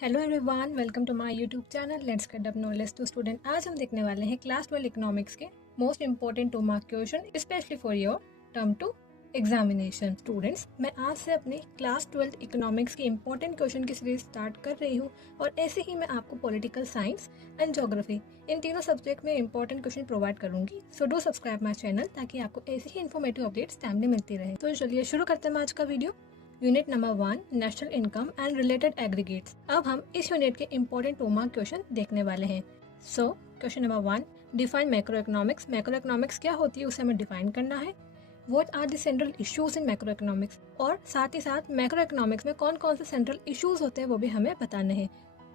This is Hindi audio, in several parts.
Hello everyone, welcome to my YouTube channel let's get up knowledge to student. आज हम देखने वाले हैं क्लास 12 इकोनॉमिक्स के most important 2 mark question specially for your term 2 examination. Students, मैं आज से अपनी क्लास 12 इकोनॉमिक्स के इंपॉर्टेंट क्वेश्चन की सीरीज स्टार्ट कर रही हूँ और ऐसे ही मैं आपको पॉलिटिकल साइंस एंड ज्योग्राफी इन तीनों सब्जेक्ट में इंपॉर्टेंट क्वेश्चन प्रोवाइड करूंगी। So do subscribe my channel ताकि आपको ऐसी ही इन्फॉर्मेटिव अपडेट्स टाइमली मिलती रहे। तो चलिए शुरू करते हैं आज का video. Unit number 1 national income and related aggregates. अब हम इस यूनिट के इंपॉर्टेंट 2 मार्क क्वेश्चन देखने वाले हैं। So question number 1, define macro economics. Macro economics क्या होती है उसे हमें डिफाइन करना है। What are the central issues in macro economics, और साथ ही साथ मैक्रो इकोनॉमिक्स में कौन कौन से सेंट्रल इश्यूज होते हैं वो भी हमें बताने हैं।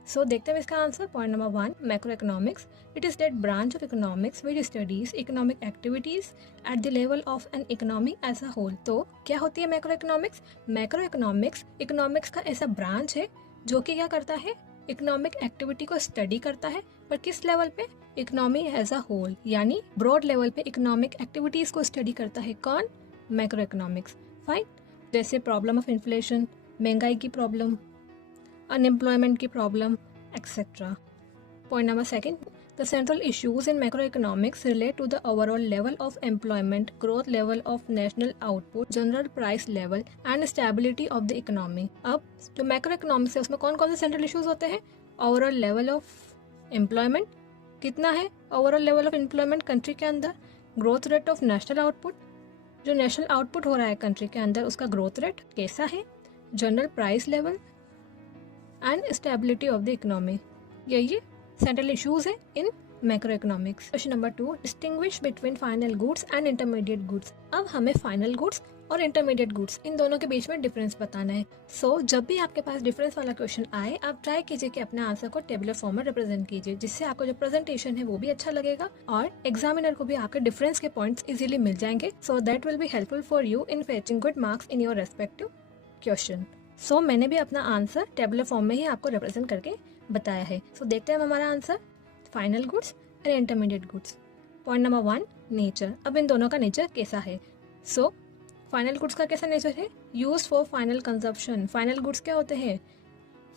सो देखते हैं इसका answer. Point number 1, macro economics. It is that branch of economics which studies economic activities at the level of an economy as a whole. तो क्या होती है macro economics? Macro economics economics का ऐसा ब्रांच है जो कि क्या करता है, इकोनॉमिक एक्टिविटी को स्टडी करता है, पर किस लेवल पे? इकोनॉमी एज अ होल, यानी ब्रॉड लेवल पे इकोनॉमिक एक्टिविटीज को स्टडी करता है। कौन? Macro economics. फाइन। जैसे प्रॉब्लम ऑफ इन्फ्लेशन, महंगाई की प्रॉब्लम, अनएम्प्लॉयमेंट की problem, etcetera. Point number 2, the central issues in macroeconomics relate to the overall level of employment, growth level of national output, general price level and stability of the economy। अब जो macroeconomics है उसमें कौन कौन से central issues होते हैं? overall level of employment कितना है, overall level of employment country के अंदर, growth rate of national output, जो नेशनल आउटपुट हो रहा है कंट्री के अंदर उसका ग्रोथ रेट कैसा है, general price level and stability of the economy. ये सेंट्रल इश्यूज है इन macro economics. Question number 2, distinguish between final goods and intermediate goods. अब हमें फाइनल गुड्स और इंटरमीडिएट गुड्स इन दोनों के बीच में डिफरेंस बताना है। सो जब भी आपके पास डिफरेंस वाला क्वेश्चन आए, आप ट्राई कीजिए कि अपने आंसर को टेबुलर फॉर्म में रिप्रेजेंट कीजिए, जिससे आपको जो प्रेजेंटेशन है वो भी अच्छा लगेगा और एग्जामिनर को भी आपके डिफरेंस के पॉइंट्स इजीली मिल जाएंगे। So that will be helpful for you in fetching good marks in your respective question. So मैंने भी अपना आंसर टेबुलर फॉर्म में ही आपको रिप्रेजेंट करके बताया है। सो देखते हैं हमारा answer, final goods and intermediate goods. Point number 1, nature. अब इन दोनों का नेचर कैसा है? सो फाइनल गुड्स का कैसा नेचर है? Use for final consumption. Final goods क्या होते हैं?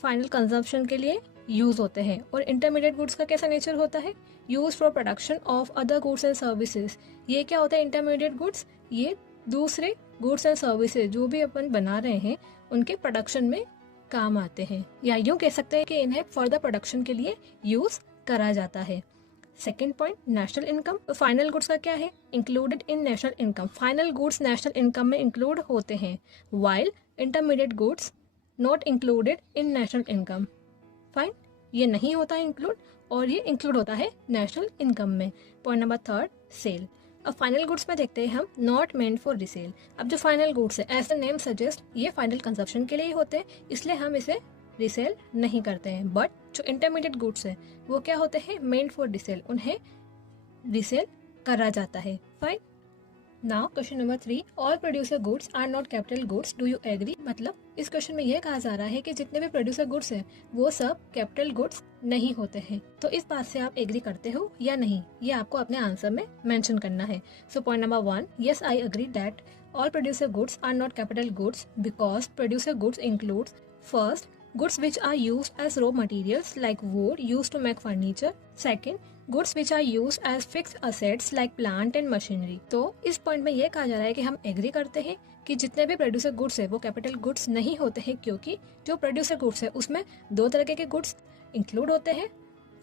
फाइनल कंजप्शन के लिए यूज होते हैं। और इंटरमीडिएट गुड्स का कैसा नेचर होता है? Use for production of other goods and services. ये क्या होता है इंटरमीडिएट गुड्स? ये दूसरे गुड्स एंड सर्विसेज जो भी अपन बना रहे हैं उनके प्रोडक्शन में काम आते हैं, या यूं कह सकते हैं कि इन्हें फर्दर प्रोडक्शन के लिए यूज करा जाता है। Second point, national income. तो फाइनल गुड्स का क्या है? Included in national income. Final goods national income में इंक्लूड होते हैं, while intermediate goods not included in national income. Fine, ये नहीं होता है इंक्लूड और ये इंक्लूड होता है नेशनल इनकम में। Point number 3, sale. अब फाइनल गुड्स में देखते हैं हम, नॉट मेंट फॉर रिसेल। अब जो फाइनल गुड्स है, एज द नेम सजेस्ट, ये फाइनल कंजप्शन के लिए ही होते हैं, इसलिए हम इसे रिसेल नहीं करते हैं। बट जो इंटरमीडिएट गुड्स है वो क्या होते हैं? मेंट फॉर रिसेल, उन्हें रिसेल करा जाता है। Fine. Now question number 3, all producer goods are not capital goods, do you agree? मतलब इस क्वेश्चन में यह कहा जा रहा है कि जितने भी प्रोड्यूसर गुड्स हैं वो सब कैपिटल गुड्स नहीं होते हैं। तो इस बात से आप एग्री करते हो या नहीं, ये आपको अपने आंसर में मेंशन करना है। So point number 1, yes I agree that all producer goods are not capital goods because producer goods includes first, goods which are used as raw materials like wood used to make furniture. Second, goods which are used as fixed assets like plant and machinery. तो इस पॉइंट में ये कहा जा रहा है कि हम एग्री करते हैं कि जितने भी प्रोड्यूसर गुड्स है वो कैपिटल गुड्स नहीं होते हैं, क्योंकि जो प्रोड्यूसर गुड्स है उसमें 2 तरह के गुड्स इंक्लूड होते हैं।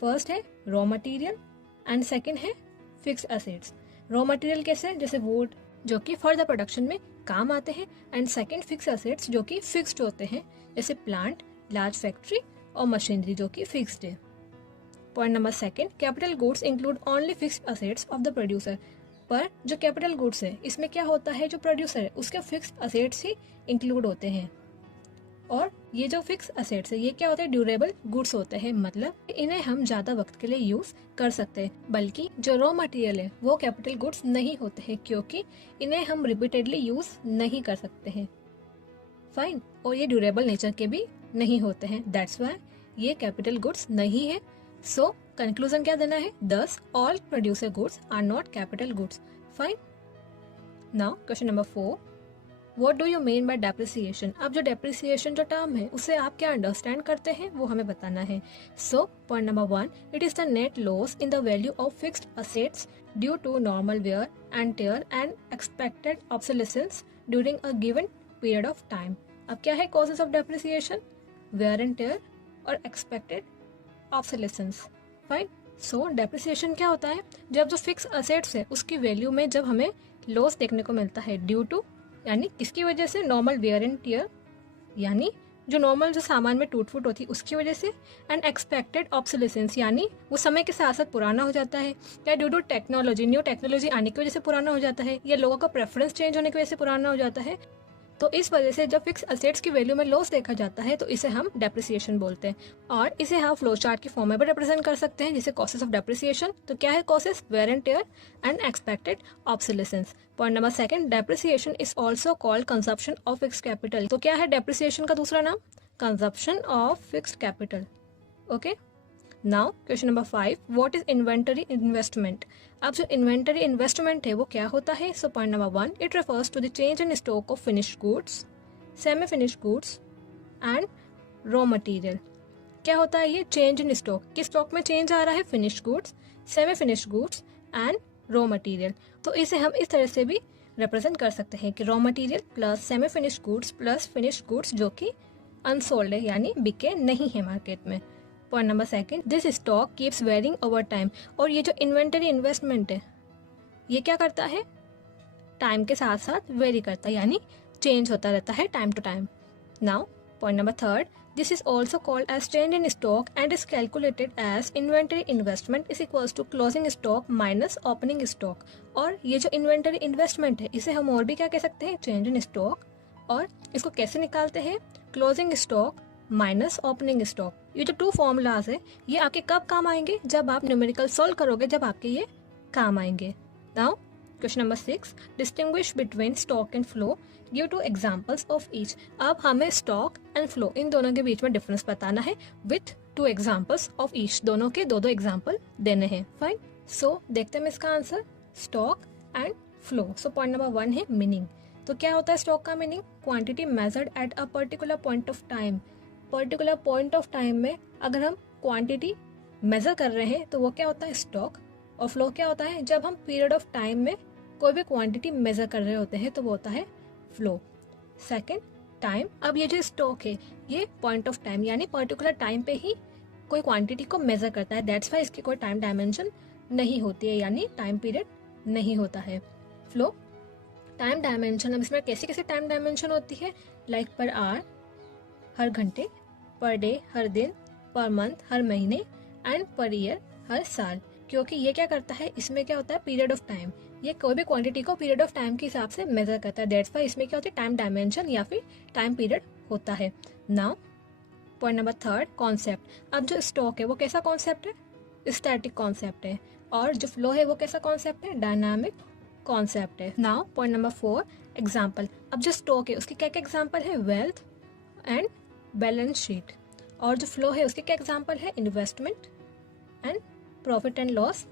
फर्स्ट है रॉ मटेरियल एंड सेकेंड है फिक्स्ड असेट्स। रॉ मटेरियल कैसे? जैसे वुड जो कि फर्दर प्रोडक्शन में काम आते हैं, एंड सेकेंड फिक्स्ड असेट्स जो कि फिक्स्ड होते हैं, जैसे प्लांट, लार्ज फैक्ट्री और मशीनरी जो कि फिक्स्ड है। Point number 2, capital goods include only fixed assets of the producer. पर जो कैपिटल गुड्स है इसमें क्या होता है, जो प्रोड्यूसर है उसके फिक्स्ड असेट्स ही इंक्लूड होते हैं। और ये जो फिक्स असेट्स है ये क्या होते हैं? ड्यूरेबल गुड्स होते हैं, मतलब इन्हें हम ज्यादा वक्त के लिए यूज कर सकते हैं। बल्कि जो रॉ मटेरियल है वो कैपिटल गुड्स नहीं होते हैं, क्योंकि इन्हें हम रिपीटेडली यूज नहीं कर सकते हैं। फाइन। और ये ड्यूरेबल नेचर के भी नहीं होते हैं, दैट्स व्हाई ये कैपिटल गुड्स नहीं है। सो कंक्लूजन क्या देना है? Thus all producer goods are not capital goods. Fine. Now question number 4, what do you mean by depreciation? अब जो डेप्रिसिएशन जो टर्म है उसे आप क्या अंडरस्टैंड करते हैं वो हमें बताना है। So point number 1, it is the net loss in the value of fixed assets due to normal wear and tear and expected obsolescence during a given period of time. अब क्या है causes of depreciation? Wear and tear और expected obsolescence. Fine. So depreciation क्या होता है? जब जो फिक्स असेट्स है उसकी वैल्यू में जब हमें लॉस देखने को मिलता है ड्यू टू, यानी किसकी वजह से? नॉर्मल वेयर एंड टियर, यानी जो नॉर्मल जो सामान में टूट फूट होती है उसकी वजह से, एंड एक्सपेक्टेड ऑब्सोलेसेंस यानी वो समय के साथ साथ पुराना हो जाता है, या due to technology, new technology आने की वजह से पुराना हो जाता है, या लोगों का प्रेफरेंस चेंज होने की वजह से पुराना हो जाता है। तो इस वजह से जब फिक्स असेट्स की वैल्यू में लॉस देखा जाता है तो इसे हम डेप्रिसिएशन बोलते हैं, और इसे हम फ्लो चार्ट की फॉर्म में भी रिप्रेजेंट कर सकते हैं जिसे कॉसेस ऑफ डेप्रिसिएशन। तो क्या है causes? Wear and tear and expected obsolescence. Point number 2, depreciation is also called consumption of fixed capital. तो क्या है डेप्रिसिएशन का दूसरा नाम? Consumption of fixed capital. Okay. Now question number 5, what is inventory investment? अब जो इन्वेंटरी इन्वेस्टमेंट है वो क्या होता है? So point number 1, it refers to the change in stock of finished goods, semi finished goods and raw material. क्या होता है ये? Change in stock. किस स्टॉक में चेंज आ रहा है? Finished goods, semi finished goods and raw material. तो इसे हम इस तरह से भी रिप्रेजेंट कर सकते हैं कि raw material plus semi finished goods plus finished goods जो कि अनसोल्ड है यानी बिके नहीं है मार्केट में। Point number 2, this stock keeps varying over time. और ये जो इन्वेंटरी इन्वेस्टमेंट है ये क्या करता है? टाइम के साथ साथ वेरी करता है यानी चेंज होता रहता है time to time. Now point number 3, this is also called as change in stock and is calculated as inventory investment is equals to closing stock minus opening stock. और ये जो इन्वेंटरी इन्वेस्टमेंट है इसे हम और भी क्या कह सकते हैं? Change in stock. और इसको कैसे निकालते हैं? Closing stock minus opening stock. ये जो 2 फॉर्मूलाज है ये आपके कब काम आएंगे? जब आप न्यूमेरिकल सॉल्व करोगे, जब आपके ये काम आएंगे। Now question number 6, distinguish between stock and flow, give 2 examples of each. अब हमें स्टॉक एंड फ्लो इन दोनों के बीच में डिफरेंस बताना है विथ 2 एग्जांपल्स ऑफ ईच। दोनों के 2-2 एग्जांपल देने हैं। फाइन। सो देखते हैं इसका answer, stock and flow. So point number 1 है मीनिंग। तो क्या होता है स्टॉक का meaning? Quantity measured at a particular point of time. Particular point of time में अगर हम क्वांटिटी मेजर कर रहे हैं तो वो क्या होता है? स्टॉक। और फ्लो क्या होता है? जब हम पीरियड ऑफ टाइम में कोई भी क्वांटिटी मेजर कर रहे होते हैं तो वो होता है फ्लो। Second, time. अब ये जो स्टॉक है ये पॉइंट ऑफ टाइम यानी पर्टिकुलर टाइम पे ही कोई क्वांटिटी को मेजर करता है, दैट्स वाई इसकी कोई टाइम डायमेंशन नहीं होती है यानी टाइम पीरियड नहीं होता है। फ्लो टाइम डायमेंशन, अब इसमें कैसे कैसे टाइम डायमेंशन होती है? लाइक पर आवर हर घंटे, पर डे हर दिन, पर मंथ हर महीने एंड पर ईयर हर साल। क्योंकि ये क्या करता है? इसमें क्या होता है? Period of time. ये कोई भी क्वांटिटी को पीरियड ऑफ टाइम के हिसाब से मेजर करता है, दैट्स वाई इसमें क्या होता है? टाइम डायमेंशन या फिर टाइम पीरियड होता है। Now point number 3, concept. अब जो स्टॉक है वो कैसा कॉन्सेप्ट है? स्टैटिक कॉन्सेप्ट है। और जो फ्लो है वो कैसा कॉन्सेप्ट है? डायनामिक कॉन्सेप्ट है। Now point number 4, example. अब जो स्टॉक है उसके क्या क्या एग्जाम्पल है? Wealth and balance sheet. और जो फ्लो है उसके क्या एग्जाम्पल है? Investment and profit and loss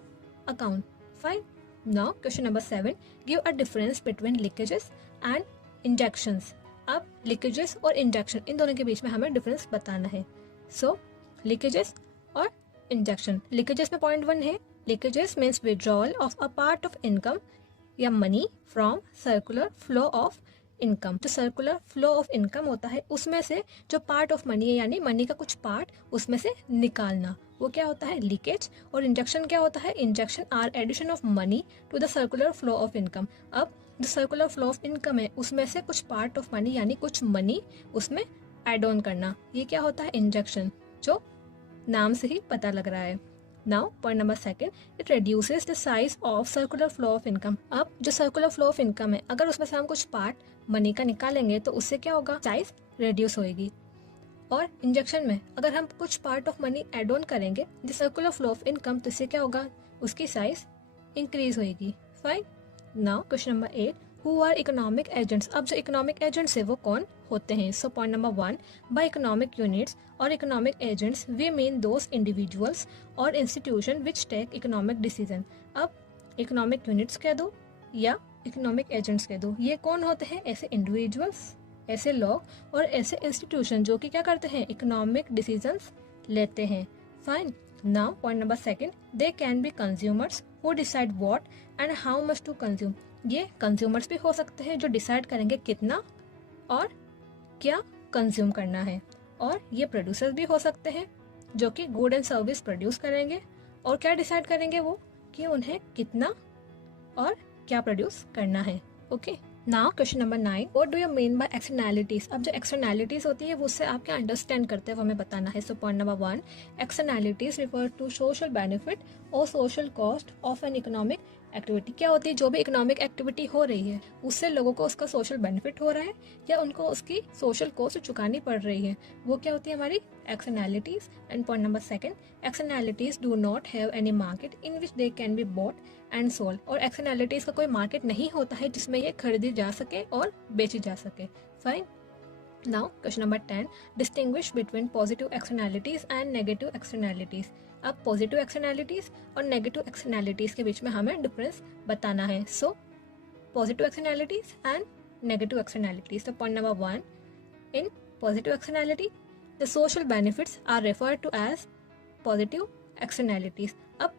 account. Fine. Now question number 7, give a difference between leakages and injections. अब लीकेजेस और इंजेक्शन इन दोनों के बीच में हमें डिफरेंस बताना है। सो लीकेजेस और इंजेक्शन। लीकेजेस में पॉइंट 1 है, leakages means withdrawal of a part of income या money from circular flow of income. जो सर्कुलर फ्लो ऑफ इनकम होता है उसमें से जो पार्ट ऑफ मनी है यानी मनी का कुछ पार्ट उसमें से निकालना, वो क्या होता है? लीकेज। और इंजेक्शन क्या होता है? Injection are addition of money to the circular flow of income. अब जो सर्कुलर फ्लो ऑफ इनकम है उसमें से कुछ पार्ट ऑफ मनी यानी कुछ मनी उसमें एड ऑन करना, ये क्या होता है? इंजेक्शन, जो नाम से ही पता लग रहा है। Now point number 2, it reduces the size of circular flow of income. अब जो सर्कुलर फ्लो ऑफ इनकम है अगर उसमें से हम कुछ पार्ट मनी का निकालेंगे तो उससे क्या होगा? साइज रिड्यूस होगी। और इंजेक्शन में अगर हम कुछ part of money add on करेंगे the circular flow of income तो इससे क्या होगा? उसकी साइज इंक्रीज होगी। Fine. Now question number 8, who are economic agents. अब जो इकोनॉमिक एजेंट्स है वो कौन होते हैं? So point number 1, by economic units और economic agents we mean those individuals और institution which take economic decision. अब इकोनॉमिक यूनिट्स कह दो या इकोनॉमिक एजेंट्स कह दो। ये कौन होते हैं? ऐसे इंडिविजुअल्स, ऐसे लोग और ऐसे इंस्टीट्यूशन जो कि क्या करते हैं? इकोनॉमिक डिसीजंस लेते हैं। Fine. Now point number second, they can be consumers who decide what and how much to consume. ये कंज्यूमर्स भी हो सकते हैं जो डिसाइड करेंगे कितना और क्या कंज्यूम करना है, और ये प्रोड्यूसर्स भी हो सकते हैं जो कि गुड एंड सर्विस प्रोड्यूस करेंगे और क्या डिसाइड करेंगे वो कि उन्हें कितना और क्या प्रोड्यूस करना है। Okay, now question number 9, what do you mean bye externalities. अब जो एक्सटर्नैलिटीज होती है वो उससे आप क्या अंडरस्टैंड करते हैं वो हमें बताना है। So point number 1, externalities refer to social benefit और social cost of an economic activity. क्या होती है? जो भी इकोनॉमिक एक्टिविटी हो रही है उससे लोगों को उसका सोशल बेनिफिट हो रहा है या उनको उसकी सोशल कॉस्ट चुकानी पड़ रही है, वो क्या होती है? हमारी externalities. And point number 2, externalities do not have any market in which they can be bought and sold. और एक्सटर्नैलिटीज का कोई मार्केट नहीं होता है जिसमें ये खरीदी जा सके और बेची जा सके। Fine. Now question number 10, distinguish between positive externalities and negative externalities. अब पॉजिटिव एक्सटर्नैलिटीज और नेगेटिव एक्सटर्नैलिटीज के बीच में हमें डिफरेंस बताना है। So positive externalities and negative externalities. तो point number 1, in positive externality the social benefits are referred to as positive externalities. अब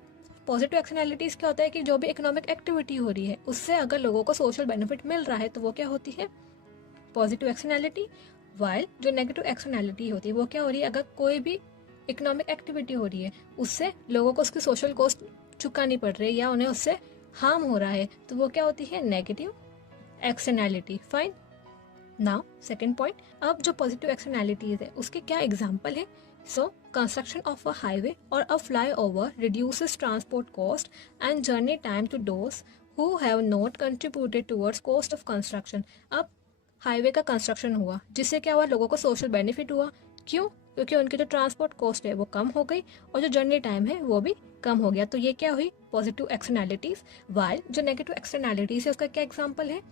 पॉजिटिव एक्सटर्नैलिटीज क्या होता है कि जो भी इकोनॉमिक एक्टिविटी हो रही है उससे अगर लोगों को सोशल बेनिफिट मिल रहा है तो वो क्या होती है? Positive externality. वाइल जो नेगेटिव एक्सटर्नैलिटी होती है वो क्या हो रही है? अगर कोई भी इकोनॉमिक एक्टिविटी हो रही है उससे लोगों को उसकी सोशल कॉस्ट चुकानी पड़ रही है या उन्हें उससे हार्म हो रहा है तो वो क्या होती है? Negative externality. Fine. Now second point, अब जो पॉजिटिव एक्सटर्नैलिटीज है उसके क्या एग्जाम्पल है? So construction of a highway और a flyover reduces transport cost and journey time to those who have not contributed towards cost of construction. अब हाईवे का कंस्ट्रक्शन हुआ जिससे क्या हुआ? लोगों को सोशल बेनिफिट हुआ। क्यों? क्योंकि उनकी जो ट्रांसपोर्ट कॉस्ट है वो कम हो गई और जो जर्नी टाइम है वो भी कम हो गया। तो ये क्या हुई? Positive externalities. वाइल जो नेगेटिव एक्सटर्नैलिटीज है उसका क्या एग्जाम्पल है?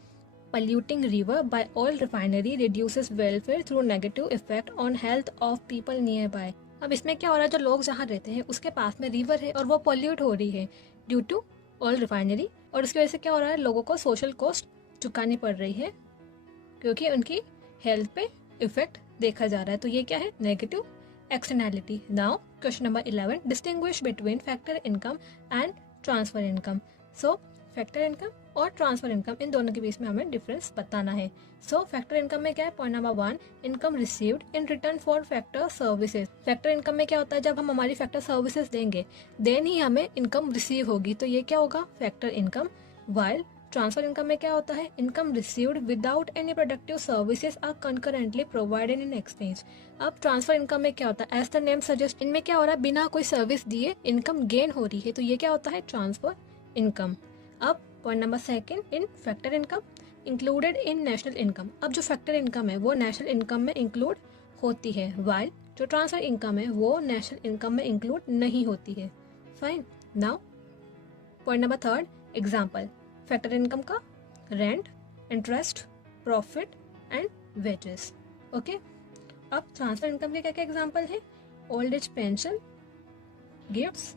Polluting river by oil refinery reduces welfare through negative effect on health of people nearby। अब इसमें क्या हो रहा है? जो लोग जहाँ रहते हैं उसके पास में रिवर है और वो पॉल्यूट हो रही है ड्यू टू ऑयल रिफाइनरी, और उसकी वजह से क्या हो रहा है? लोगों को सोशल कॉस्ट चुकानी पड़ रही है क्योंकि उनकी हेल्थ पे इफेक्ट देखा जा रहा है। तो ये क्या है? Negative externality. Now question number 11, distinguish between factor income and transfer income. So factor income और ट्रांसफर इनकम इन दोनों के बीच में हमें डिफरेंस बताना है। सो फैक्टर इनकम में क्या है? Point number 1, income received in return for factor services. Factor income में क्या होता है? जब हम हमारी फैक्टर सर्विसेज देंगे देन ही हमें इनकम रिसीव होगी, तो ये क्या होगा? Factor income. While transfer income में क्या होता है? Income received without any productive services are concurrently provided in exchange. अब ट्रांसफर इनकम में क्या होता है? एज द नेम सजेस्ट, इनमें क्या हो रहा है? बिना कोई सर्विस दिए इनकम गेन हो रही है, तो ये क्या होता है? Transfer income. अब point number 2, in factor income included in national income. अब जो फैक्टर इनकम है वो नेशनल इनकम में इंक्लूड होती है, वाइल जो ट्रांसफर इनकम है वो नेशनल इनकम में इंक्लूड नहीं होती है। Fine. Now point number 3, example factor income का rent, interest, profit and wages. Okay, अब ट्रांसफर इनकम के क्या क्या एग्जाम्पल है? Old age pension, gifts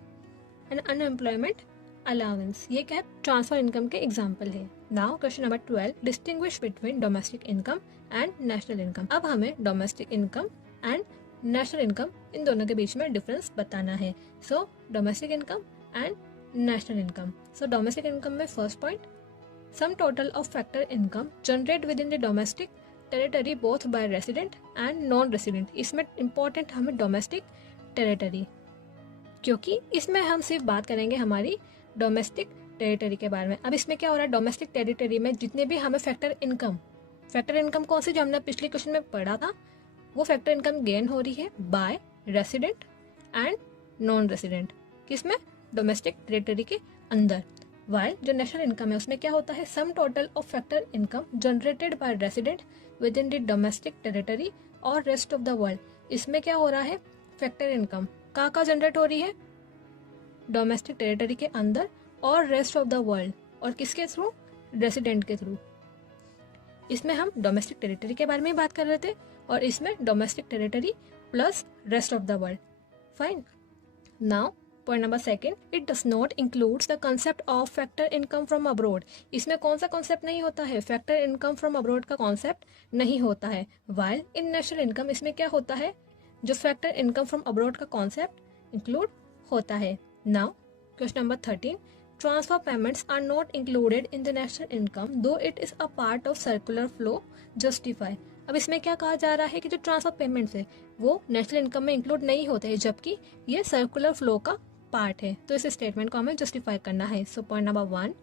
and unemployment allowance. ये क्या है? ट्रांसफर इनकम के एग्जाम्पल है। Now question number 12, distinguish between domestic income and national income. अब हमें domestic income and national income इन दोनों के बीच में डिफरेंस बताना है। So domestic income and national income. So domestic income में first point, sum total of factor income generate within the domestic territory both by resident and non resident. इसमें इंपॉर्टेंट हमें डोमेस्टिक टेरिटरी, क्योंकि इसमें हम सिर्फ बात करेंगे हमारी डोमेस्टिक टेरिटरी के बारे में। अब इसमें क्या हो रहा है? डोमेस्टिक टेरिटरी में जितने भी हमें फैक्टर इनकम कौन सी जो हमने पिछले क्वेश्चन में पढ़ा था, वो फैक्टर इनकम गेन हो रही है by resident and non resident. किसमें? डोमेस्टिक टेरिटरी के अंदर। वाइल जो नेशनल इनकम है उसमें क्या होता है? सम total of factor income generated by resident with in the domestic territory और रेस्ट ऑफ द वर्ल्ड। इसमें क्या हो रहा है? फैक्टर इनकम कहाँ जनरेट हो रही है? डोमेस्टिक टेरिटरी के अंदर और रेस्ट ऑफ द वर्ल्ड, और किसके थ्रू? रेसिडेंट के थ्रू। इसमें हम डोमेस्टिक टेरिटरी के बारे में बात कर रहे थे और इसमें domestic territory plus rest of the world. Fine. Now point number second, it does not includes the concept of factor income from abroad. इसमें कौन सा कॉन्सेप्ट नहीं होता है? फैक्टर इनकम फ्रॉम अब्रोड का कॉन्सेप्ट नहीं होता है। वाइल इन नेशनल इनकम इसमें क्या होता है? जो फैक्टर इनकम फ्रॉम अब्रोड का कॉन्सेप्ट इंक्लूड होता है। Now question number 13, transfer payments are not included in the national income though it is a part of circular flow justify. अब इसमें क्या कहा जा रहा है कि जो ट्रांसफर पेमेंट्स है वो नेशनल इनकम में इंक्लूड नहीं होते हैं, जबकि ये सर्कुलर फ्लो का पार्ट है। तो इस स्टेटमेंट को हमें जस्टिफाई करना है। So point number 1,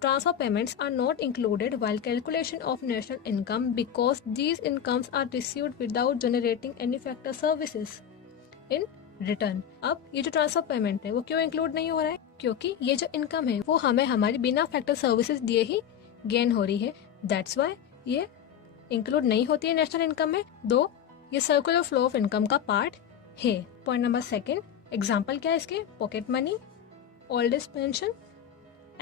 transfer payments are not included while calculation of national income because these incomes are received without generating any factor services in return. अब ये जो ट्रांसफर पेमेंट है वो क्यों इंक्लूड नहीं हो रहा है? क्योंकि ये जो इनकम है वो हमें हमारी बिना फैक्टर सर्विसेज दिए ही गेन हो रही है। दैट्स वाई ये इंक्लूड नहीं होती है नेशनल इनकम में, दो ये सर्कुलर फ्लो ऑफ इनकम का पार्ट है। पॉइंट नंबर 2, एग्जाम्पल क्या है इसके? Pocket money, old age pension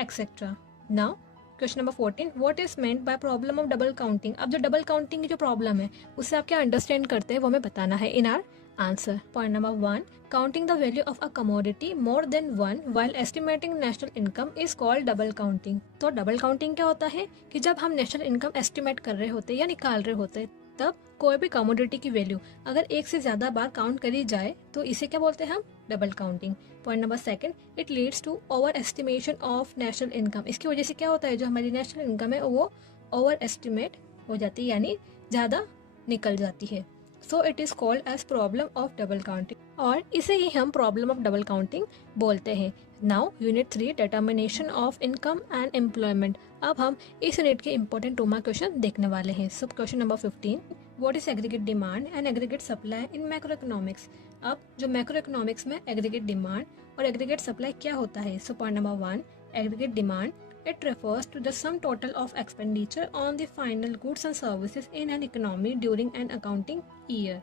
etcetera. Now question number 14, what is meant bye problem of double counting. अब जो डबल काउंटिंग की जो प्रॉब्लम है उससे आप क्या अंडरस्टैंड करते हैं वो हमें बताना है इन our answer. Point number 1, counting the value of a commodity more than one while estimating national income is called double counting. तो डबल काउंटिंग क्या होता है कि जब हम नेशनल इनकम एस्टिमेट कर रहे होते हैं या निकाल रहे होते हैं तब कोई भी कमोडिटी की वैल्यू अगर एक से ज्यादा बार काउंट करी जाए तो इसे क्या बोलते हैं हम? Double counting. Point number 2, it leads to over estimation of national income. इसकी वजह से क्या होता है, जो हमारी नेशनल इनकम है वो ओवर एस्टिमेट हो जाती है, यानी ज्यादा निकल जाती है। So it is called as problem of double counting और इसे ही हम प्रॉब्लम ऑफ डबल काउंटिंग बोलते हैं। Now unit 3, determination of income and employment. अब हम इस यूनिट के इंपॉर्टेंट 2 मार्क क्वेश्चन देखने वाले हैं। सब question number 15, what is aggregate demand and aggregate supply in macro economics. अब जो मैक्रो इकोनॉमिक्स में एग्रीगेट डिमांड और एग्रीगेट सप्लाई क्या होता है? So point number 1, aggregate demand it refers to the sum total of expenditure on the final goods and services in an economy during an accounting year।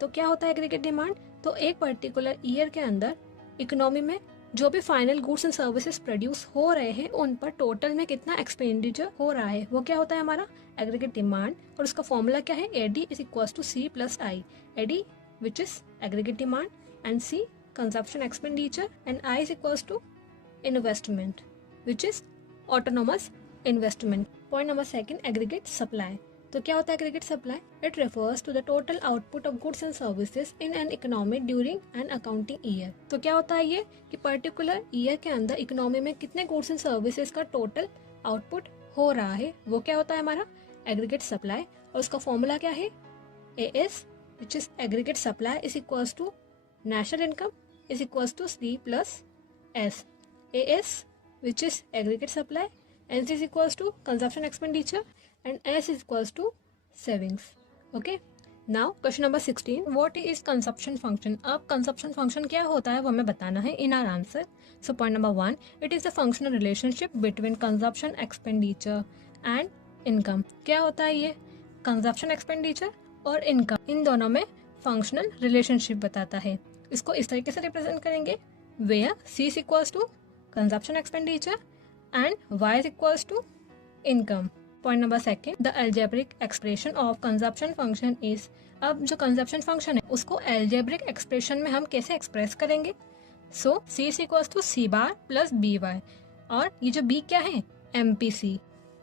तो क्या होता है एग्रीगेट डिमांड? तो एक पर्टिकुलर ईयर के अंदर इकोनॉमी में जो भी final goods and services produce हो रहे हैं उन पर टोटल में कितना एक्सपेंडिचर हो रहा है वो क्या होता है हमारा? Aggregate demand. और उसका फॉर्मूला क्या है? AD is equals to C plus I। AD which is aggregate demand and C consumption expenditure and I is equals to investment which is autonomous investment. Point number 2, aggregate supply. तो क्या होता है aggregate supply? It refers to the total output of goods and services in an economy during an accounting year. तो क्या होता है ये कि पर्टिकुलर ईयर के अंदर इकोनॉमी में कितने गुड्स एंड सर्विसेज का टोटल आउटपुट हो रहा है वो क्या होता है हमारा? Aggregate supply. और उसका फॉर्मूला क्या है? AS which is aggregate supply is equals to national income is equals to C plus S। AS which is aggregate supply, NC is equals to consumption expenditure and S is equals to savings. Okay. Now question number 16, what is consumption function? अब consumption function क्या होता है वो हमें बताना है in our answer. So point number 1, it is the functional relationship between consumption expenditure and income. क्या होता है ये? consumption expenditure और income इन दोनों में functional relationship बताता है। इसको इस तरीके से represent करेंगे where C is equals to consumption expenditure and Y is equals to income. Point number 2, the algebraic expression of consumption function is। अब जो consumption function है उसको algebraic expression में हम कैसे express करेंगे? So C is equals to C bar plus BY और ये जो B क्या है? MPC,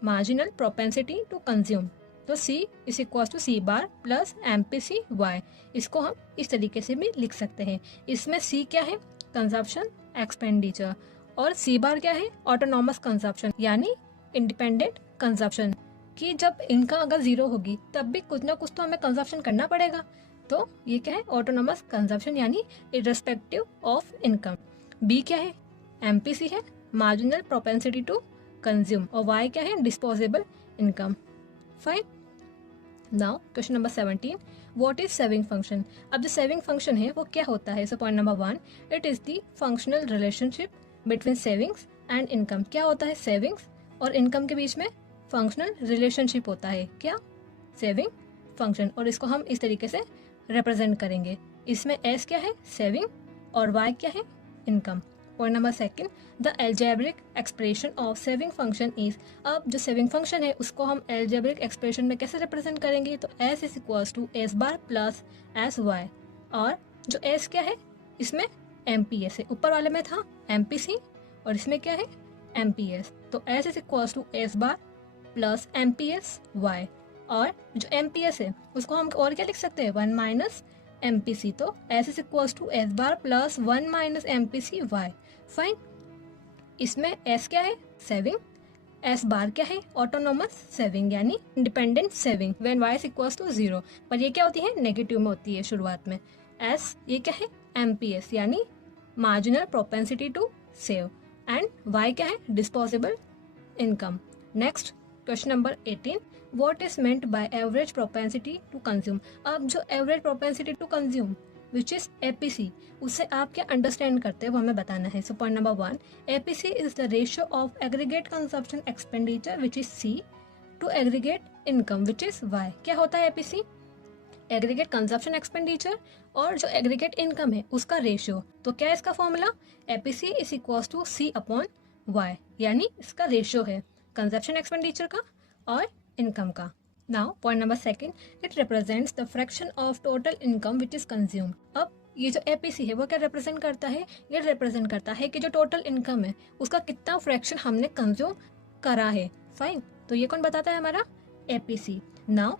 marginal propensity to consume। तो C is equals to C bar plus MPC Y। इसको हम इस तरीके से भी लिख सकते हैं। इसमें C क्या है? consumption expenditure और C बार क्या है? ऑटोनॉमस कंजप्शन यानी इंडिपेंडेंट कंजप्शन। कि जब इनकम अगर 0 होगी तब भी कुछ ना कुछ तो हमें कंजप्शन करना पड़ेगा। तो ये क्या है? ऑटोनॉमस कंजप्शन यानी इररेस्पेक्टिव ऑफ इनकम। B क्या है? MPC है, मार्जिनल प्रोपेंसिटी टू कंज्यूम। और Y क्या है? Disposable income. Fine. Now question number 17, what is saving function. अब जो सेविंग फंक्शन है वो क्या होता है? So point number 1, it is the functional relationship between savings and income. क्या होता है? सेविंग्स और इनकम के बीच में फंक्शनल रिलेशनशिप होता है। क्या? Saving function. और इसको हम इस तरीके से रिप्रेजेंट करेंगे। इसमें S क्या है? सेविंग और Y क्या है? Income. Point number 2, the algebraic expression of saving function is. अब जो सेविंग फंक्शन है उसको हम एल्जेब्रिक एक्सप्रेशन में कैसे रिप्रेजेंट करेंगे? तो S is equals to S bar plus SY और जो S क्या है? इसमें MPS है, ऊपर वाले में था MPC और इसमें क्या है MPS। तो S is equals to S bar plus MPS Y, और जो MPS है उसको हम और क्या लिख सकते हैं 1 माइनस MPC। तो S is equals to S bar plus 1 minus MPC Y। Fine, इसमें S क्या है सेविंग, S बार क्या है ऑटोनोमस सेविंग यानी independent saving when Y is equals to 0, पर ये क्या होती है नेगेटिव में होती है शुरुआत में। S ये क्या है MPS यानी marginal propensity to save, and Y क्या है disposable income. Next question number 18, what is meant by average propensity to consume. अब जो average propensity to consume which is APC, उससे आप क्या अंडरस्टैंड करते हैं वो हमें बताना है। So point number 1, APC is the ratio of aggregate consumption expenditure which is C to aggregate income which is Y। क्या होता है APC, एग्रीगेट कंजप्शन एक्सपेंडिचर और जो एग्रीगेट इनकम है उसका रेशियो। तो क्या है इसका formula, APC is equals to C upon Y, यानी इसका रेशियो है कंजप्शन एक्सपेंडिचर का और इनकम का। Now point number 2, it represents the fraction of total income which is consumed. अब ये जो APC है वो क्या रिप्रेजेंट करता है, ये रिप्रेजेंट करता है कि जो टोटल इनकम है उसका कितना फ्रैक्शन हमने कंज्यूम करा है। फाइन, तो ये कौन बताता है हमारा APC। Now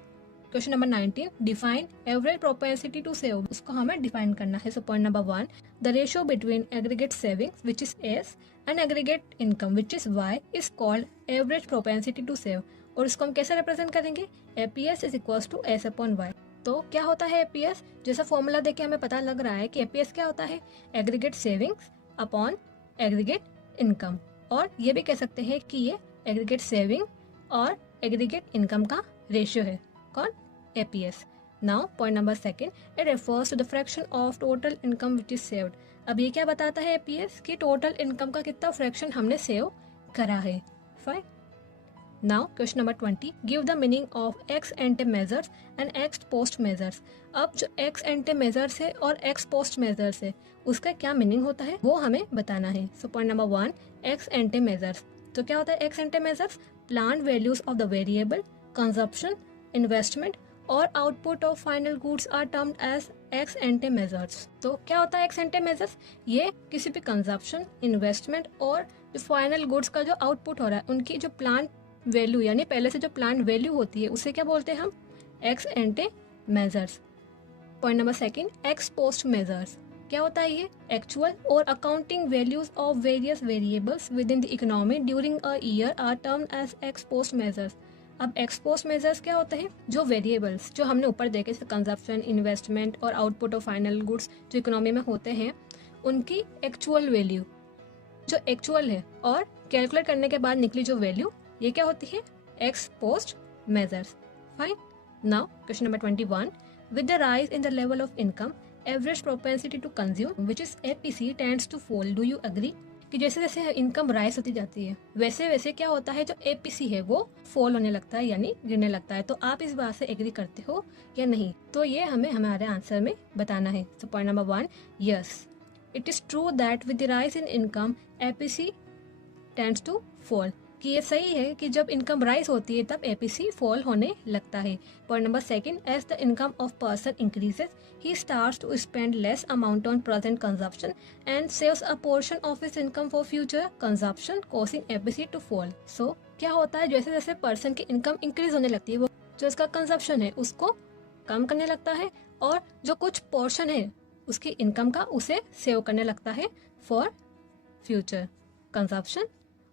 question number 19, define average propensity to save, उसको हमें डिफाइन करना है। So point number 1, the ratio between aggregate savings which is S and aggregate income which is Y is called average propensity to save. और इसको हम कैसे रिप्रेजेंट करेंगे, APS is equals to S upon Y। तो क्या होता है APS, जैसा फॉर्मूला देख के हमें पता लग रहा है कि APS क्या होता है aggregate savings upon aggregate income, और ये भी कह सकते हैं कि ये एग्रीगेट सेविंग और एग्रीगेट इनकम का रेशियो है, कौन APS। Now point number 2, it refers to the fraction of total income which is saved. अब ये क्या बताता है APS कि टोटल इनकम का कितना फ्रैक्शन हमने सेव करा है। Fine, now question number 20, give the meaning of x ante measures and x post measures. अब जो एक्स एंटे मेजर्स है और एक्स पोस्ट मेजर्स है उसका क्या मीनिंग होता है वो हमें बताना है। So point number 1, ex ante measures. तो क्या होता है ex ante measures, plan values of the variable consumption investment और output of final goods are termed as ex ante measures. तो क्या होता है एक्स एंटे मेजर्स, ये किसी भी कंजप्शन इन्वेस्टमेंट और जो फाइनल गुड्स का जो आउटपुट हो रहा है उनकी जो प्लान वैल्यू यानी पहले से जो प्लान वैल्यू होती है उसे क्या बोलते हैं हम ex ante measures. Point number 2, ex post measures. क्या होता है ये, एक्चुअल और accounting values of various variables within the economy during a year are termed as ex post measures. अब एक्स पोस्ट मेजर्स क्या होते हैं, जो वेरिएबल्स जो हमने ऊपर देखे जैसे कंजप्शन इन्वेस्टमेंट और आउटपुट ऑफ फाइनल गुड्स जो इकोनॉमी में होते हैं उनकी एक्चुअल वैल्यू जो एक्चुअल है और कैलकुलेट करने के बाद निकली जो वैल्यू ये क्या होती है ex post measures. Fine, now question number 21, with the rise in the level of income average propensity to consume which is APC tends to fall. Do you agree कि जैसे जैसे इनकम राइज होती जाती है वैसे वैसे क्या होता है जो APC है वो फॉल होने लगता है यानी गिरने लगता है। तो आप इस बात से एग्री करते हो या नहीं, तो ये हमें हमारे आंसर में बताना है। So point number 1, yes it is true that with the rise in income APC tends to fall, कि ये सही है कि जब इनकम राइज होती है तब APC फॉल होने लगता है। Point number 2, as the income of person increases he starts to spend less amount on present consumption and saves a portion of his income for future consumption causing APC to fall। so क्या होता है जैसे जैसे पर्सन की इनकम इंक्रीज होने लगती है वो जो इसका कंजप्शन है उसको कम करने लगता है और जो कुछ पोर्शन है उसकी इनकम का उसे सेव करने लगता है फॉर फ्यूचर कंजप्शन,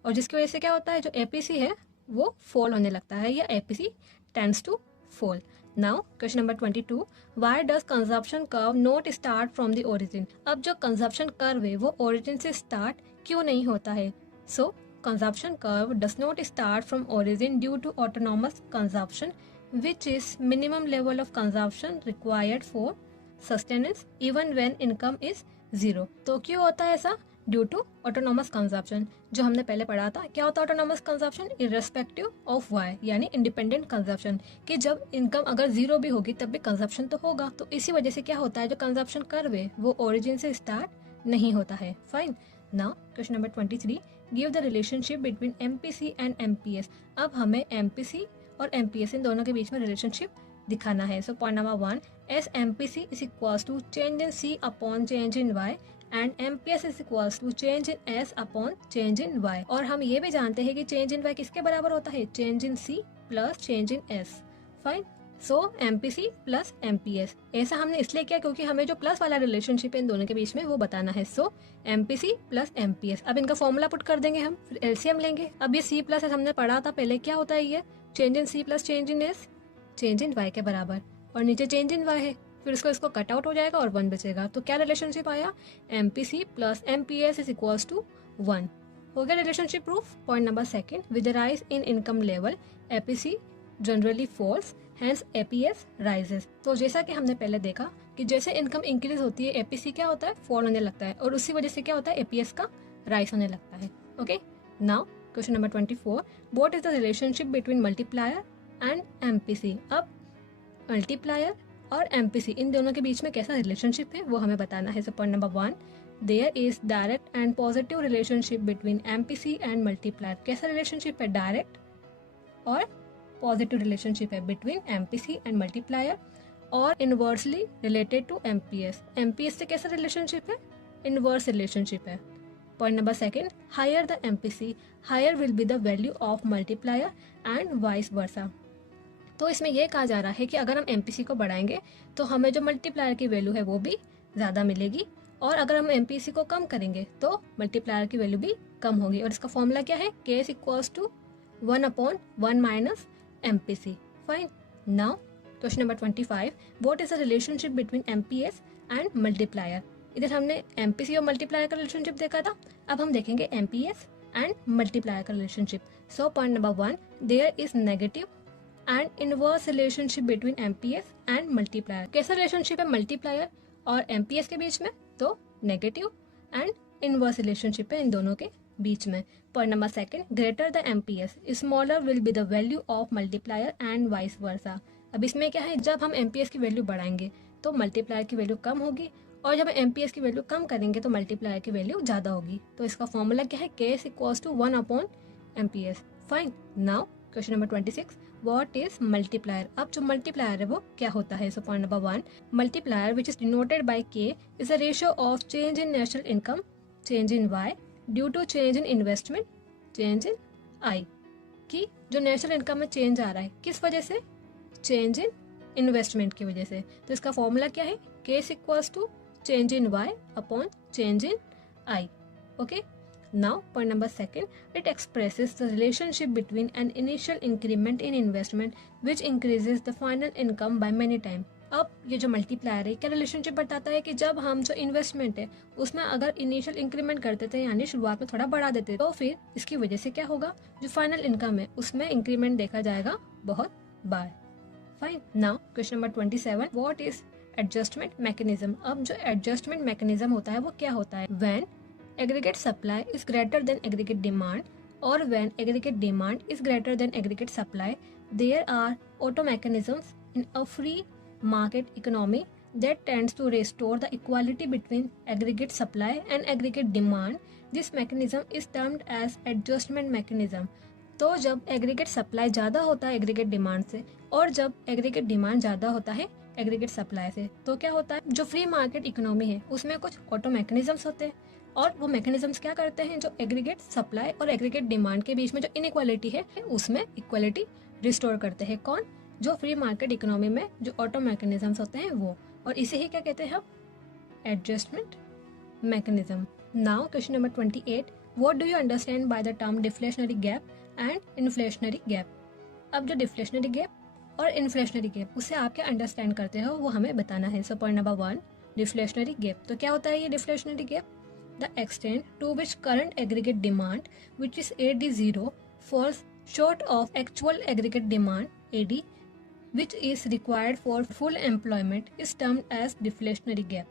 और जिसकी वजह से क्या होता है जो APC है वो फॉल होने लगता है या APC tends to fall. Now question number 22, why does consumption curve not start from the origin. अब जो कंजप्शन कर्व है वो ओरिजिन से स्टार्ट क्यों नहीं होता है। So consumption curve does not start from origin due to autonomous consumption which is minimum level of consumption required for sustenance even when income is 0। तो क्यों होता है ऐसा, ड्यू टू ऑटोनोमस कंजप्शन। जो हमने पहले पढ़ा था क्या होता है autonomous consumption, irrespective of Y यानी इंडिपेंडेंट कंजप्शन, कि जब इनकम अगर 0 भी होगी तब भी कंजप्शन तो होगा। तो इसी वजह से क्या होता है जो कंजप्शन कर्व है वो ओरिजिन से स्टार्ट नहीं होता है। Fine, now question number 23, give the relationship between MPC and MPS। अब हमें MPC और MPS इन दोनों के बीच में रिलेशनशिप दिखाना है। So point number 1, as MPC is equals to change in C upon change in Y and MPS is equals to change in S upon change in Y। और हम ये भी जानते हैं कि चेंज इन Y किसके बराबर होता है, change in C plus change in S। Fine, so MPC plus MPS। ऐसा हमने इसलिए किया क्योंकि हमें जो प्लस वाला रिलेशनशिप है इन दोनों के बीच में वो बताना है। सो MPC प्लस MPS। अब इनका फॉर्मूला पुट कर देंगे हम, फिर LCM लेंगे। अब ये C प्लस हमने पढ़ा था पहले, क्या होता है ये, change in C plus change in S change in Y के बराबर, और नीचे चेंज इन Y है, फिर इसको कट आउट हो जाएगा और 1 बचेगा। तो क्या रिलेशनशिप आया, MPC plus MPS is equals to 1। हो गया relationship proof. Point number second, with rise in income level APC generally falls, hence APS rises. तो जैसा कि हमने पहले देखा कि जैसे इनकम इंक्रीज होती है APC क्या होता है, फॉल होने लगता है, और उसी वजह से क्या होता है, APS का राइज होने लगता है। Okay, now question number 24, what is the relationship between multiplier and MPC। अब मल्टीप्लायर और MPC इन दोनों के बीच में कैसा रिलेशनशिप है वो हमें बताना है। So point number 1, there is direct and positive relationship between MPC and multiplier. कैसा रिलेशनशिप है, डायरेक्ट और पॉजिटिव रिलेशनशिप है बिटवीन MPC एंड मल्टीप्लायर, और inversely related to MPS। MPS से कैसा रिलेशनशिप है, इनवर्स रिलेशनशिप है। Point number second, higher the MPC higher will be the value of multiplier and vice versa. तो इसमें यह कहा जा रहा है कि अगर हम MPC को बढ़ाएंगे तो हमें जो मल्टीप्लायर की वैल्यू है वो भी ज़्यादा मिलेगी, और अगर हम MPC को कम करेंगे तो मल्टीप्लायर की वैल्यू भी कम होगी। और इसका फॉर्मूला क्या है, K is equals to 1 upon 1 minus MPC। Fine, now question number 25, what is the relationship between MPS and multiplier. इधर हमने MPC और मल्टीप्लायर का रिलेशनशिप देखा था, अब हम देखेंगे MPS एंड मल्टीप्लायर का relationship. So point number 1, there is negative and inverse relationship between MPS and multiplier. कैसा रिलेशनशिप है मल्टीप्लायर और MPS के बीच में, तो नेगेटिव एंड इनवर्स रिलेशनशिप है इन दोनों के बीच में। Point number second, greater the MPS smaller will be the value of multiplier and vice वर्सा। अब इसमें क्या है, जब हम MPS की वैल्यू बढ़ाएंगे तो मल्टीप्लायर की वैल्यू कम होगी, और जब MPS की वैल्यू कम करेंगे तो मल्टीप्लायर की वैल्यू ज़्यादा होगी। तो इसका फॉर्मूला क्या है, K is equals to 1 upon MPS। Fine, now question number 26, what is multiplier. अब जो मल्टीप्लायर है वो क्या होता है। So point number 1, multiplier which is denoted by K is a ratio of change in national income change in Y due to change in investment change in I। कि जो नेशनल इनकम में चेंज आ रहा है किस वजह से, चेंज इन इन्वेस्टमेंट की वजह से। तो इसका फॉर्मूला क्या है, K is equals to change in Y upon change in I। Okay, now point number 2, it expresses the relationship between an initial increment in investment which increases the final income by many times। अब ये जो मल्टीप्लायर है क्या रिलेशनशिप बताता है कि जब हम जो इन्वेस्टमेंट है उसमें अगर इनिशियल इंक्रीमेंट करते थे, यानी शुरुआत में थोड़ा बढ़ा देते, तो फिर इसकी वजह से क्या होगा, जो फाइनल इनकम है उसमें इंक्रीमेंट देखा जाएगा बहुत बार। Fine, now question number 27, what is adjustment mechanism. अब जो एडजस्टमेंट मैकेनिज्म होता है वो क्या होता है, when aggregate supply is greater than aggregate demand or when aggregate demand is greater than aggregate supply, there are auto mechanisms in a free market economy that tends to restore the equality between aggregate supply and aggregate demand. This mechanism is termed as adjustment mechanism। तो जब एग्रीगेट सप्लाई ज़्यादा होता है एग्रीगेट डिमांड से, और जब एग्रीगेट डिमांड ज़्यादा होता है एग्रीगेट सप्लाई से, तो क्या होता है, जो फ्री मार्केट इकोनॉमी है उसमें कुछ ऑटो मैकेनिज्म्स होते हैं, और वो मैकेनिज्म्स क्या करते हैं, जो एग्रीगेट सप्लाई और एग्रीगेट डिमांड के बीच में जो इनइक्वालिटी है उसमें इक्वालिटी रिस्टोर करते हैं। कौन, जो फ्री मार्केट इकोनॉमी में जो ऑटो मैकेनिज्म्स होते हैं वो, और इसे ही क्या कहते हैं हम, adjustment mechanism. Now question number 28, what do you understand by the term deflationary gap and inflationary gap. अब जो डिफ्लेशनरी गैप और इन्फ्लेशनरी गैप उससे आप क्या अंडरस्टैंड करते हो वो हमें बताना है। So point number 1, deflationary gap. तो क्या होता है ये deflationary gap, the extent to which current aggregate demand, which is AD0, falls short of actual aggregate demand AD, which is required for full employment, is termed as deflationary gap।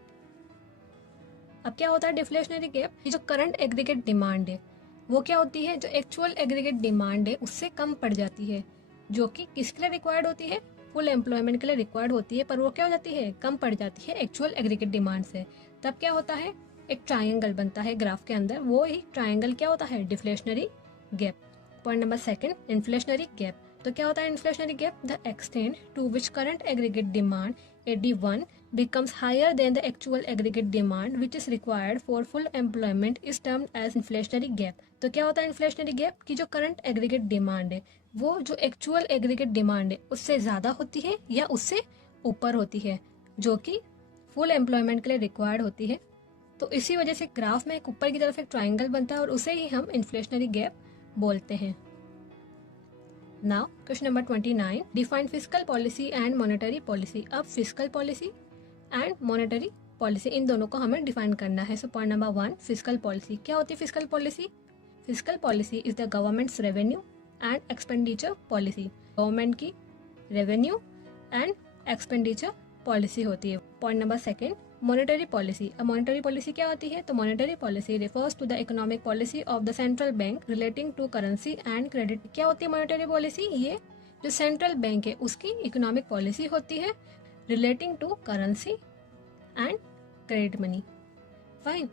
अब क्या होता है डिफ्लेशनरी गैप, ये जो करंट एग्रीगेट डिमांड है वो क्या होती है, जो एक्चुअल एग्रीगेट डिमांड है उससे कम पड़ जाती है, जो कि किसके लिए रिक्वायर्ड होती है, फुल एम्प्लॉयमेंट के लिए रिक्वायर्ड होती है, पर वो क्या हो जाती है, कम पड़ जाती है एक्चुअल एग्रीगेट डिमांड से। तब क्या होता है, एक ट्रायंगल बनता है ग्राफ के अंदर, वो ही ट्रायंगल क्या होता है, deflationary gap. Point number 2, inflationary gap. तो क्या होता है inflationary gap, the extent to which current aggregate demand AD1 becomes higher than the actual aggregate demand which is required for full employment is termed as inflationary gap। तो क्या होता है inflationary gap? कि जो current aggregate demand है वो जो actual aggregate demand है उससे ज़्यादा होती है या उससे ऊपर होती है, जो कि फुल एम्प्लॉयमेंट के लिए रिक्वायर्ड होती है। तो इसी वजह से ग्राफ में एक ऊपर की तरफ एक ट्राइंगल बनता है और उसे ही हम इन्फ्लेशनरी गैप बोलते हैं। Now question number 29, define fiscal policy and monetary policy. अब fiscal policy and monetary policy इन दोनों को हमें डिफाइन करना है। So point number 1, fiscal policy. क्या होती है fiscal policy? Fiscal policy is the government's revenue and expenditure policy. Government की रेवेन्यू एंड एक्सपेंडिचर पॉलिसी होती है। Point number 2, monetary policy. अब मॉनेटरी पॉलिसी क्या होती है? तो monetary policy refers to the economic policy of the central bank relating to currency and credit. क्या होती है मॉनेटरी पॉलिसी? ये जो सेंट्रल बैंक है उसकी इकोनॉमिक पॉलिसी होती है relating to currency and credit money. Fine.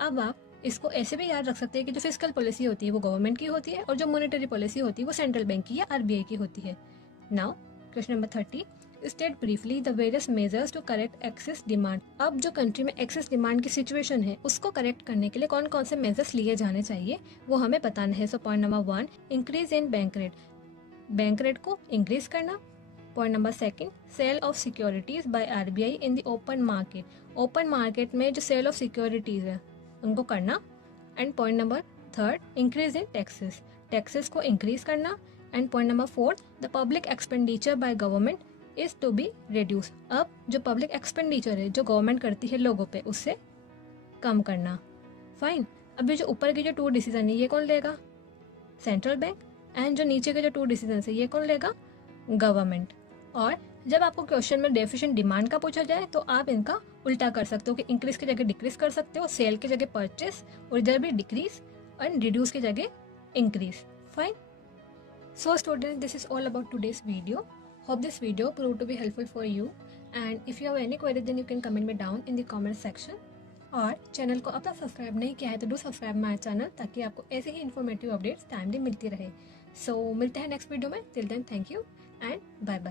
अब आप इसको ऐसे भी याद रख सकते हैं कि जो फिस्कल पॉलिसी होती है वो गवर्नमेंट की होती है और जो मॉनेटरी पॉलिसी होती है वो सेंट्रल बैंक की या आरबीआई की होती है। Now question number 30, state briefly the various measures to correct excess demand. अब जो कंट्री में एक्सेस डिमांड की सिचुएशन है उसको करेक्ट करने के लिए कौन कौन से मेजर्स लिए जाने चाहिए वो हमें बताना है। So point number 1, increase in bank rate. Bank rate को इंक्रीज करना। Point number 2, sale of securities by RBI in the open market. Open market में जो सेल ऑफ सिक्योरिटीज है उनको करना। And point number 3, increase in taxes. Taxes को इंक्रीज करना। And point number 4, the public expenditure by government is to be reduce. अब जो पब्लिक एक्सपेंडिचर है जो गवर्नमेंट करती है लोगों पे उससे कम करना। फाइन। अभी जो ऊपर के जो 2 डिसीजन है ये कौन लेगा? Central bank. एंड जो नीचे के जो 2 डिसीजन है ये कौन लेगा? गवर्नमेंट। और जब आपको क्वेश्चन में डेफिशिएंट डिमांड का पूछा जाए तो आप इनका उल्टा कर सकते हो कि इंक्रीज की जगह डिक्रीज कर सकते हो, सेल की जगह परचेस, और इधर भी डिक्रीज एंड रिड्यूस की जगह increase. Fine. So students, this is all about today's video. Hope this video proved to be helpful for you, and if you have any query then you can comment me down in the comment section. और चैनल को अब तक सब्सक्राइब नहीं किया है तो डू सब्सक्राइब माय चैनल ताकि आपको ऐसे ही इन्फॉर्मेटिव अपडेट्स टाइमली मिलती रहे। सो मिलते हैं नेक्स्ट वीडियो में। Till then thank you and bye bye.